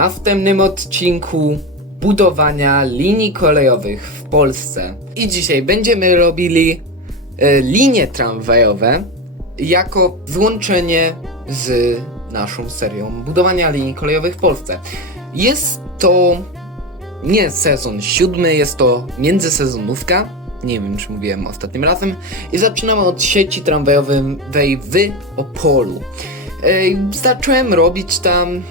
następnym odcinku budowania linii kolejowych w Polsce. I dzisiaj będziemy robili e, linie tramwajowe jako złączenie z naszą serią budowania linii kolejowych w Polsce. Jest to nie sezon siódmy, jest to międzysezonówka. Nie wiem, czy mówiłem ostatnim razem. I zaczynamy od sieci tramwajowej w Opolu. Zacząłem robić tam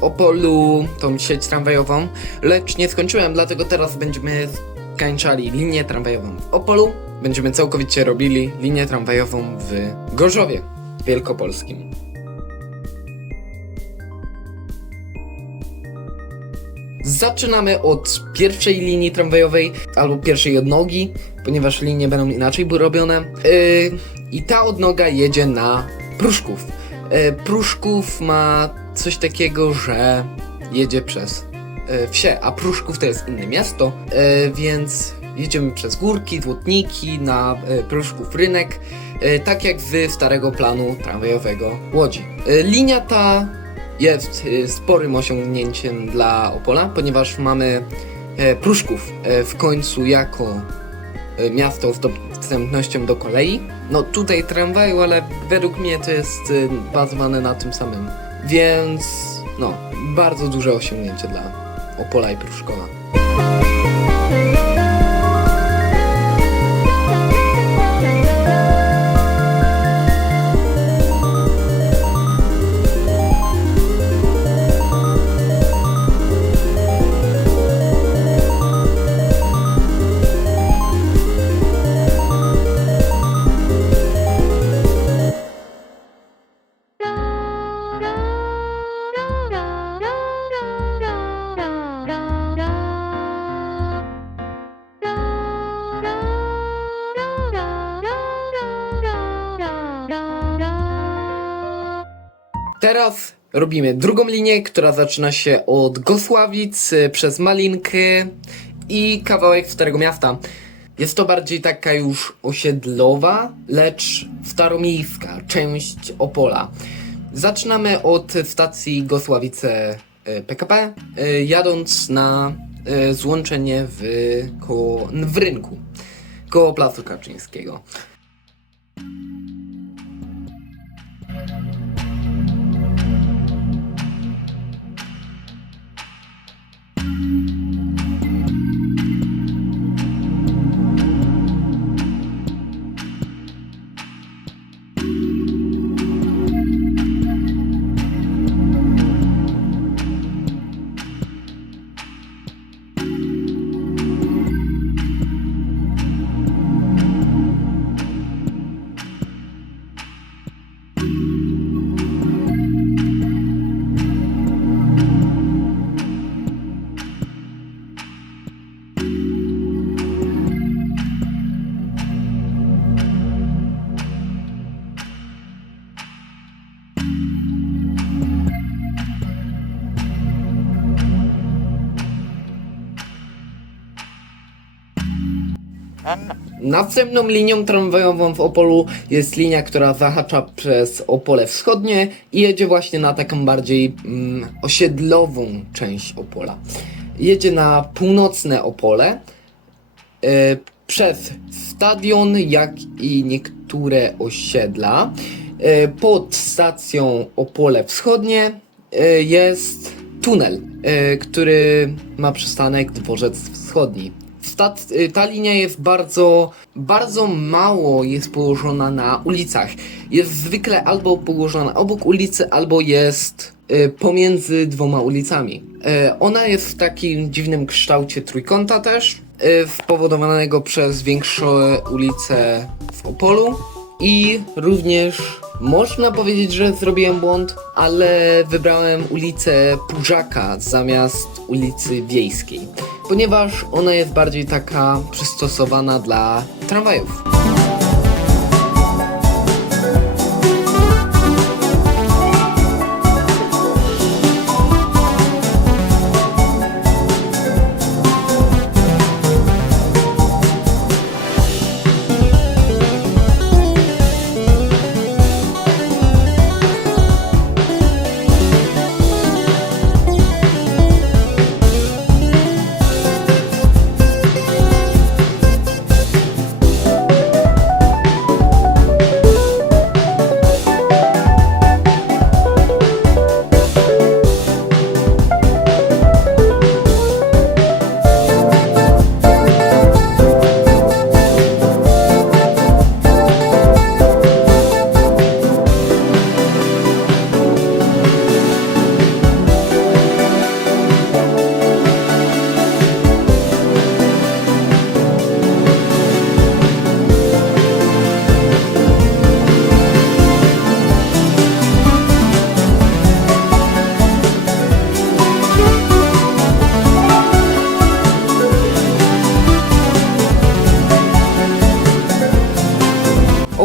Opolu tą sieć tramwajową, lecz nie skończyłem, dlatego teraz będziemy skończali linię tramwajową w Opolu. Będziemy całkowicie robili linię tramwajową w Gorzowie Wielkopolskim. Zaczynamy od pierwszej linii tramwajowej albo pierwszej odnogi, ponieważ linie będą inaczej robione. Yy, I ta odnoga jedzie na Pruszków. Yy, Pruszków ma coś takiego, że jedzie przez yy, wsie, a Pruszków to jest inne miasto, yy, więc jedziemy przez górki, złotniki, na yy, Pruszków rynek, yy, tak jak z starego planu tramwajowego Łodzi. Yy, linia ta jest y, sporym osiągnięciem dla Opola, ponieważ mamy e, Pruszków e, w końcu jako e, miasto z dostępnością do kolei. No tutaj tramwaju, ale według mnie to jest y, bazowane na tym samym. Więc no, bardzo duże osiągnięcie dla Opola i Pruszkowa. Teraz robimy drugą linię, która zaczyna się od Gosławic y, przez Malinkę i kawałek Starego Miasta. Jest to bardziej taka już osiedlowa, lecz staromiejska część Opola. Zaczynamy od stacji Gosławice y, PKP, y, jadąc na y, złączenie w, koło, w rynku, koło Placu Kaczyńskiego. you Następną linią tramwajową w Opolu jest linia, która zahacza przez Opole Wschodnie i jedzie właśnie na taką bardziej mm, osiedlową część Opola. Jedzie na północne Opole e, przez stadion, jak i niektóre osiedla. E, pod stacją Opole Wschodnie e, jest tunel, który ma przystanek Dworzec Wschodni. Stat, y, ta linia jest bardzo, bardzo mało jest położona na ulicach. Jest zwykle albo położona obok ulicy, albo jest y, pomiędzy dwoma ulicami. Y, ona jest w takim dziwnym kształcie trójkąta też, spowodowanego przez większe ulice w Opolu i również można powiedzieć, że zrobiłem błąd, ale wybrałem ulicę Pużaka zamiast ulicy Wiejskiej, ponieważ ona jest bardziej taka przystosowana dla tramwajów.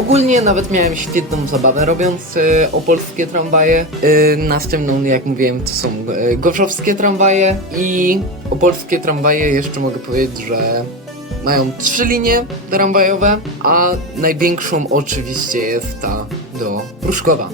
Ogólnie nawet miałem świetną zabawę robiąc e, opolskie tramwaje. E, następną, jak mówiłem, to są e, gorzowskie tramwaje i opolskie tramwaje jeszcze mogę powiedzieć, że mają trzy linie tramwajowe, a największą oczywiście jest ta do Pruszkowa.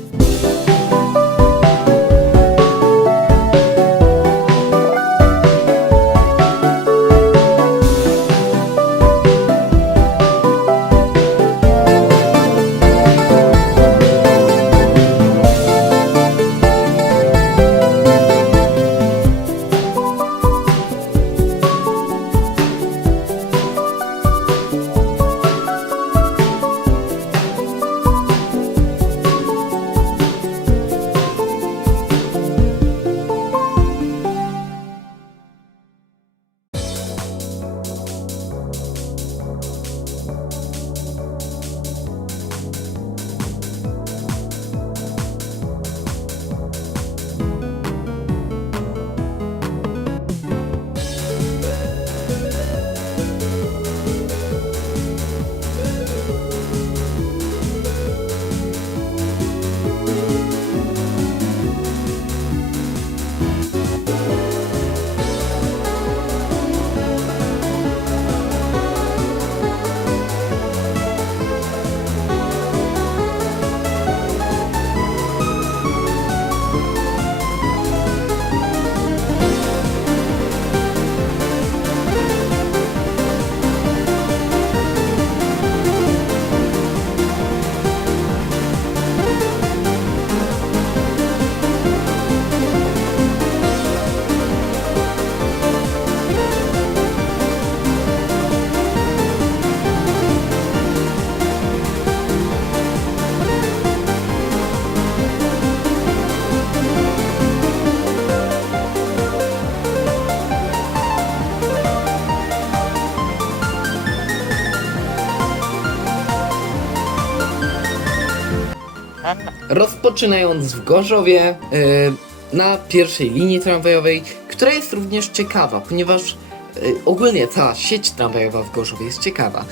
Rozpoczynając w Gorzowie y, na pierwszej linii tramwajowej, która jest również ciekawa, ponieważ y, ogólnie cała sieć tramwajowa w Gorzowie jest ciekawa.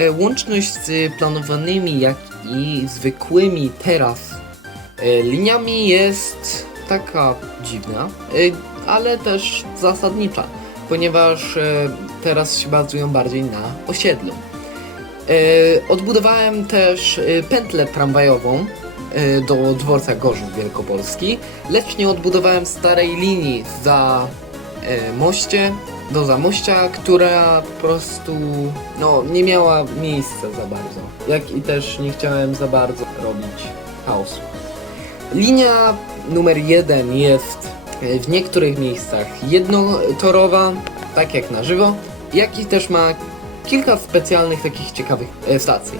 Y, łączność z planowanymi, jak i zwykłymi teraz y, liniami jest taka dziwna, y, ale też zasadnicza, ponieważ y, teraz się bazują bardziej na osiedlu. Odbudowałem też pętlę tramwajową do dworca Gorzów Wielkopolski, lecz nie odbudowałem starej linii za y, moście, do zamościa, która po prostu no, nie miała miejsca za bardzo. Jak i też nie chciałem za bardzo robić chaosu. Linia numer jeden jest y, w niektórych miejscach jednotorowa, tak jak na żywo, jak i też ma kilka specjalnych takich ciekawych e, stacji.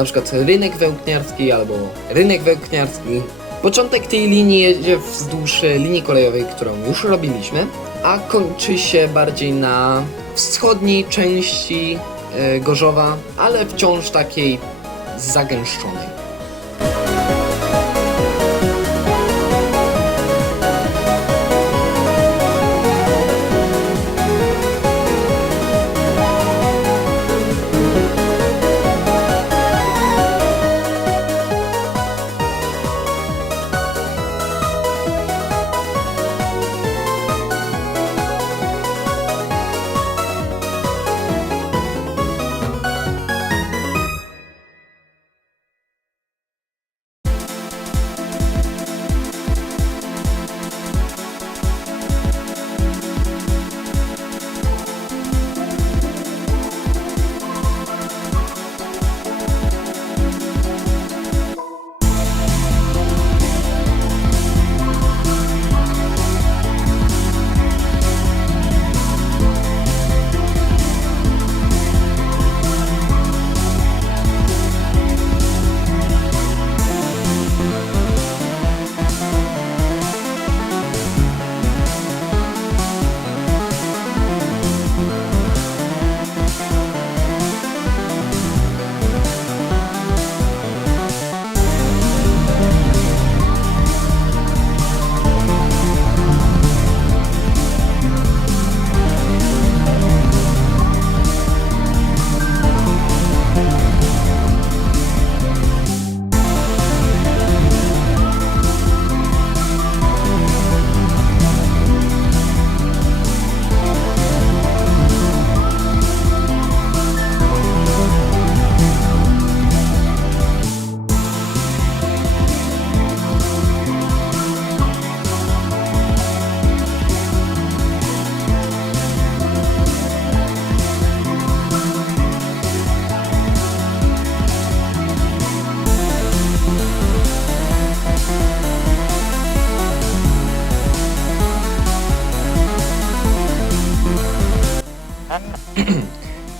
Na przykład rynek wełkniarski albo rynek wełkniarski. Początek tej linii jedzie wzdłuż linii kolejowej, którą już robiliśmy, a kończy się bardziej na wschodniej części e, Gorzowa, ale wciąż takiej zagęszczonej.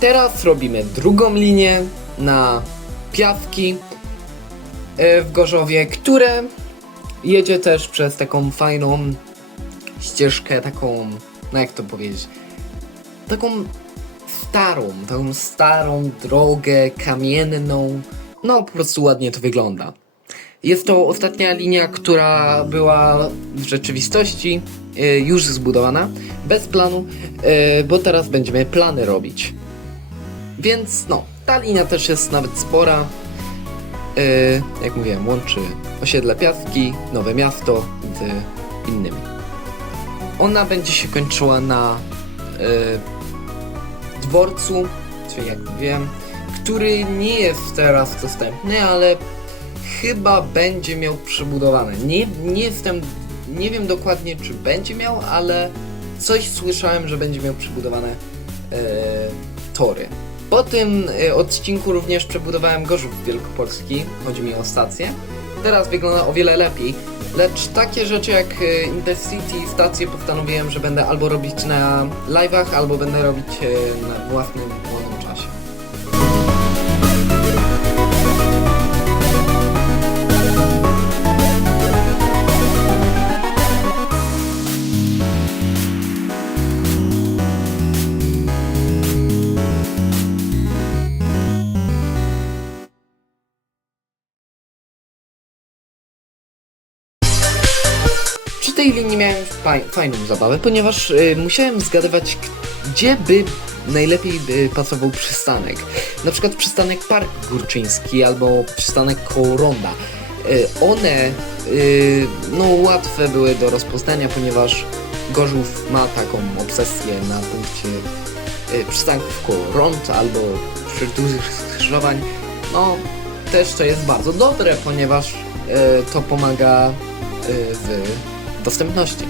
Teraz robimy drugą linię na piawki e, w Gorzowie, które jedzie też przez taką fajną ścieżkę, taką, no jak to powiedzieć, taką starą, taką starą drogę kamienną. No po prostu ładnie to wygląda. Jest to ostatnia linia, która była w rzeczywistości e, już zbudowana, bez planu, e, bo teraz będziemy plany robić. Więc no, ta linia też jest nawet spora. E, jak mówiłem, łączy osiedle Piastki, Nowe Miasto z innymi. Ona będzie się kończyła na e, dworcu, czyli jak mówiłem, który nie jest teraz dostępny, ale chyba będzie miał przebudowane. Nie, nie jestem, nie wiem dokładnie czy będzie miał, ale coś słyszałem, że będzie miał przebudowane e, tory. Po tym e, odcinku również przebudowałem Gorzów Wielkopolski, chodzi mi o stację. Teraz wygląda o wiele lepiej, lecz takie rzeczy jak e, Intercity i stacje postanowiłem, że będę albo robić na live'ach, albo będę robić e, na własnym wolnym tej linii miałem faj, fajną zabawę, ponieważ y, musiałem zgadywać, gdzie by najlepiej by pasował przystanek. Na przykład przystanek Park Górczyński albo przystanek koło Ronda. Y, one y, no, łatwe były do rozpoznania, ponieważ Gorzów ma taką obsesję na punkcie y, przystanków koło Rond albo przy dużych skrzyżowań. No, też to jest bardzo dobre, ponieważ y, to pomaga y, w dostępności.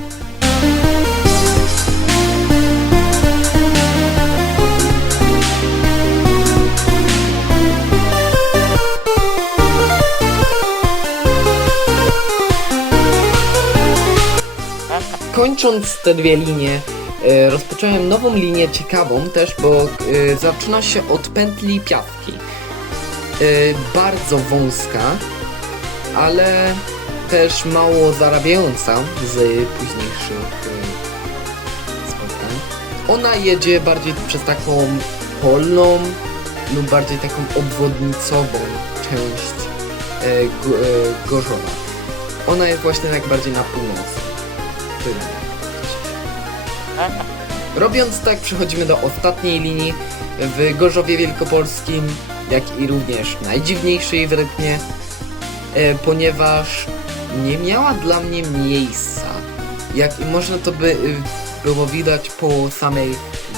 Kończąc te dwie linie, e, rozpocząłem nową linię ciekawą też, bo e, zaczyna się od pętli piawki. E, bardzo wąska, ale też mało zarabiająca z późniejszych e, spotkań. Ona jedzie bardziej przez taką polną lub bardziej taką obwodnicową część e, e, Gorzowa. Ona jest właśnie tak bardziej na północ. Tyle. Robiąc tak, przechodzimy do ostatniej linii w Gorzowie Wielkopolskim, jak i również najdziwniejszej według mnie, e, ponieważ nie miała dla mnie miejsca. Jak można to by y, było widać po samych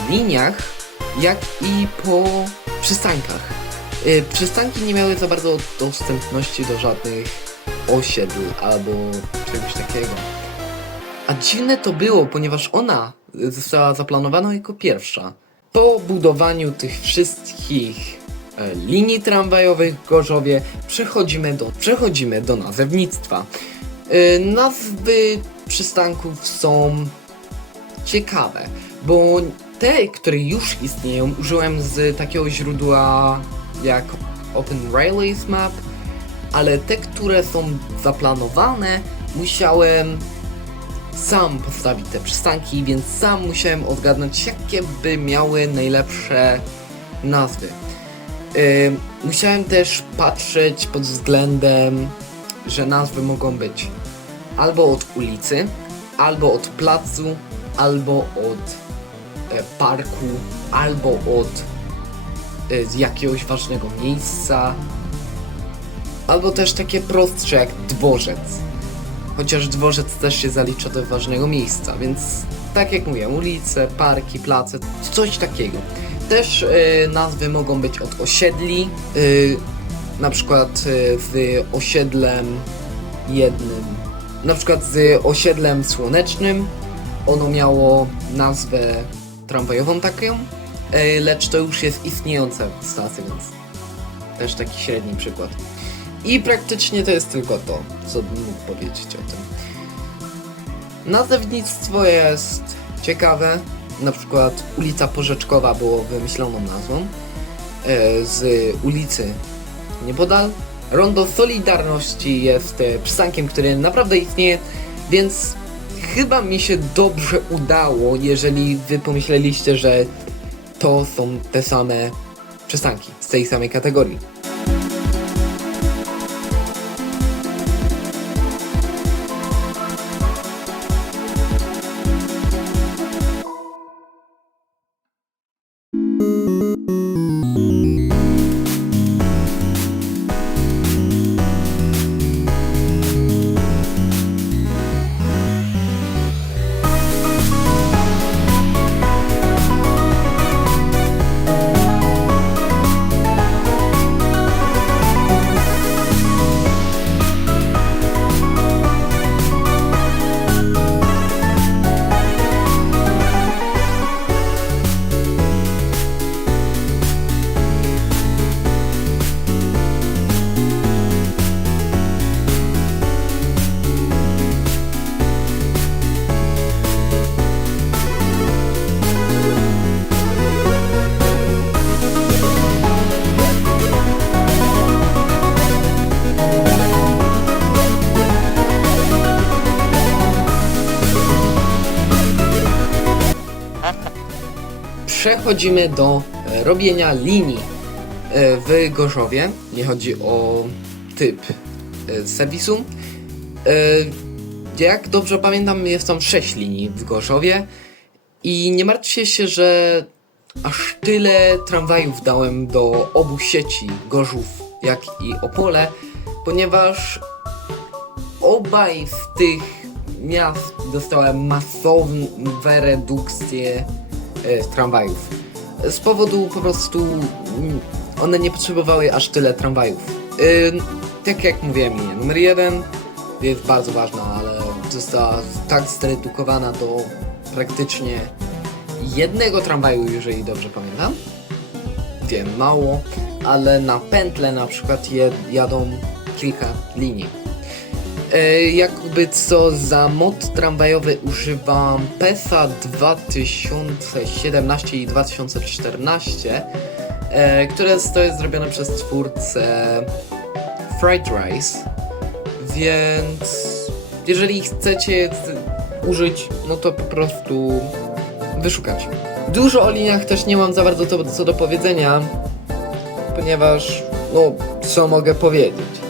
liniach, jak i po przystankach. Y, Przystanki nie miały za bardzo dostępności do żadnych osiedl albo czegoś takiego. A dziwne to było, ponieważ ona została zaplanowana jako pierwsza. Po budowaniu tych wszystkich linii tramwajowych w Gorzowie przechodzimy do, przechodzimy do nazewnictwa. E, nazwy przystanków są ciekawe, bo te, które już istnieją, użyłem z takiego źródła jak Open Railways Map, ale te, które są zaplanowane, musiałem sam postawić te przystanki, więc sam musiałem odgadnąć, jakie by miały najlepsze nazwy. Musiałem też patrzeć pod względem, że nazwy mogą być albo od ulicy, albo od placu, albo od e, parku, albo od e, z jakiegoś ważnego miejsca, albo też takie prostsze jak dworzec. Chociaż dworzec też się zalicza do ważnego miejsca, więc tak jak mówię, ulice, parki, place, coś takiego. Też e, nazwy mogą być od osiedli, e, na przykład z osiedlem jednym, na przykład z osiedlem słonecznym. Ono miało nazwę tramwajową taką, lecz to już jest istniejąca stacja, więc też taki średni przykład. I praktycznie to jest tylko to, co bym mógł powiedzieć o tym. Nazewnictwo jest ciekawe, na przykład ulica Porzeczkowa było wymyśloną nazwą e, z ulicy niepodal. Rondo Solidarności jest e, przystankiem, który naprawdę istnieje, więc chyba mi się dobrze udało, jeżeli wy pomyśleliście, że to są te same przystanki z tej samej kategorii. Przechodzimy do e, robienia linii e, w Gorzowie. Nie chodzi o typ e, serwisu. Jak dobrze pamiętam, jest tam 6 linii w Gorzowie. I nie martwcie się, że aż tyle tramwajów dałem do obu sieci Gorzów, jak i Opole, ponieważ obaj z tych miast dostałem masowe redukcje tramwajów. Z powodu po prostu mm, one nie potrzebowały aż tyle tramwajów. Ym, tak jak mówiłem, numer jeden jest bardzo ważna, ale została tak zredukowana do praktycznie jednego tramwaju, jeżeli dobrze pamiętam. Wiem, mało, ale na pętle na przykład jadą kilka linii. E, jakby co za mod tramwajowy używam PESA 2017 i 2014, e, które to jest zrobione przez twórcę Fried Rice, więc jeżeli chcecie użyć, no to po prostu wyszukać. Dużo o liniach też nie mam za bardzo to, co do powiedzenia, ponieważ, no, co mogę powiedzieć?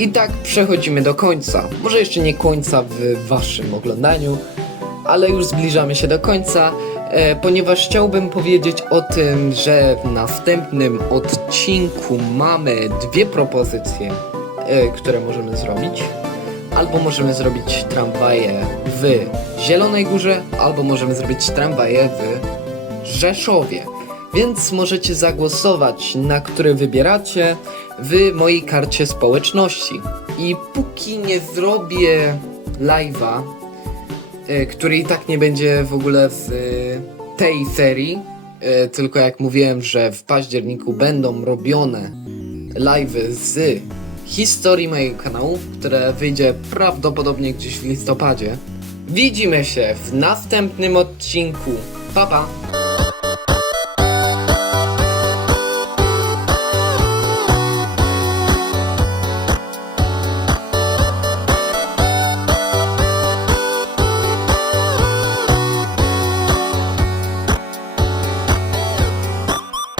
I tak przechodzimy do końca. Może jeszcze nie końca w waszym oglądaniu, ale już zbliżamy się do końca, e, ponieważ chciałbym powiedzieć o tym, że w następnym odcinku mamy dwie propozycje, e, które możemy zrobić. Albo możemy zrobić tramwaje w Zielonej Górze, albo możemy zrobić tramwaje w Rzeszowie. Więc możecie zagłosować, na który wybieracie w mojej karcie społeczności. I póki nie zrobię live'a, e, który i tak nie będzie w ogóle w e, tej serii, e, tylko jak mówiłem, że w październiku będą robione live'y z historii mojego kanału, które wyjdzie prawdopodobnie gdzieś w listopadzie. Widzimy się w następnym odcinku. Pa pa!